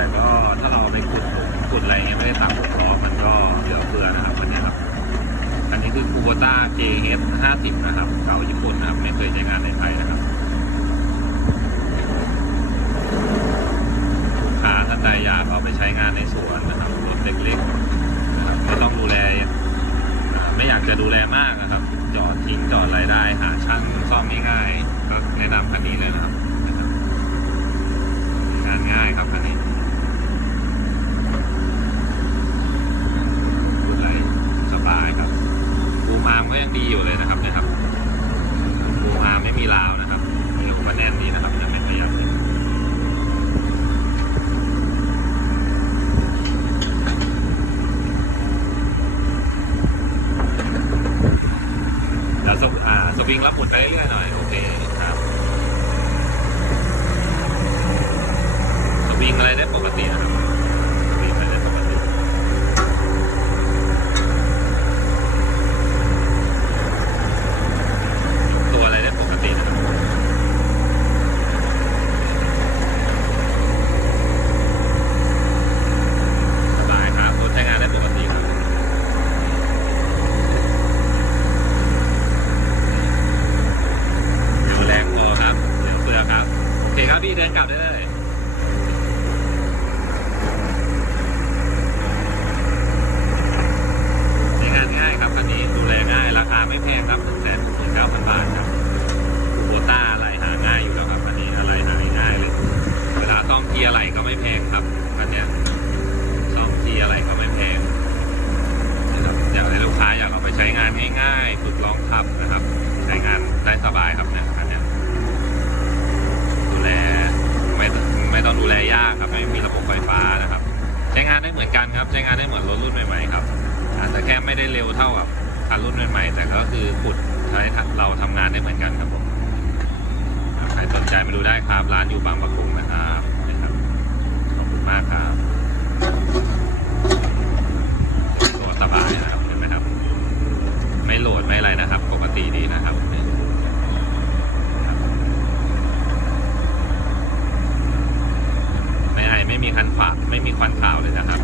แต่ก็ถ้าเราไปขุดขุดอะไรเงี้ยไม่ได้ตามขุดล้อมันก็เหลือเฟือนะครับวันนี้ครับ อันนี้คือคูโบต้า JH 50 นะครับ เก่าญี่ปุ่นนะครับ ไม่เคยใช้งานในไทยนะครับลูกค้าท่านใดอยากเอาไปใช้งานในสวนนะครับรถเล็กๆนะครับไม่ต้องดูแลไม่อยากจะดูแลมากนะครับ จอดทิ้งจอดรายได้หาช่างซ่อมง่ายๆก็แนะนำคันนี้เลยนะครับ งานง่ายครับคันนี้ ยังดีอยู่เลยนะครับนะครับบูมาร์ไม่มีราวนะครับเดี๋ยวก็แน่นดีนะครับยังไม่ขยับเลยแล้วสวอ่าสวิงรับหมุนไปเรื่อยๆหน่อยโอเคครับ สวิงอะไรได้ปกตินะครับสวิงอะไรได้ปกติ ตัวอะไรได้ปกตินะครับสบายครับรถใช้งานได้ปกติครับเดี๋ยวแรงพอครับ เดี๋ยวเฟือครับ โอเคครับพี่เดินกลับได้เลย ใช้งานง่ายครับคันนี้ดูแลง่าย ราคาไม่แพงครับหนึ่งแสนหกหมื่นเก้าพันบาทครับคูโบต้าอะไรหาง่ายอยู่แล้วครับคันนี้อะไรหาง่ายเลย เวลาซ่อมที่อะไรก็ไม่แพงครับคันเนี้ยซ่อมที่อะไรก็ไม่แพงนะครับอยากให้ลูกค้าอยากเอาไปใช้งานง่ายๆฝึกลองขับนะครับ ใช้งานได้สบายครับเนี่ยคันเนี้ยดูแลไม่ไม่ต้องดูแล ยากครับไม่มีระบบไฟฟ้านะครับ ใช้งานได้เหมือนกันครับ ใช้งานได้เหมือนรถรุ่นใหม่ๆครับอาจจะแค่ไม่ได้เร็วเท่ากับคันรุ่นใหม่ๆแต่ก็คือขุดใช้เราทำงานได้เหมือนกันครับผมใครสนใจมาดูได้ครับร้านอยู่บางประกงนะครับนะครับขอบคุณมากครับตัวสบายนะครับเห็นไหมครับ ไม่โหลดไม่อะไร มีควันขาวเลยนะครับ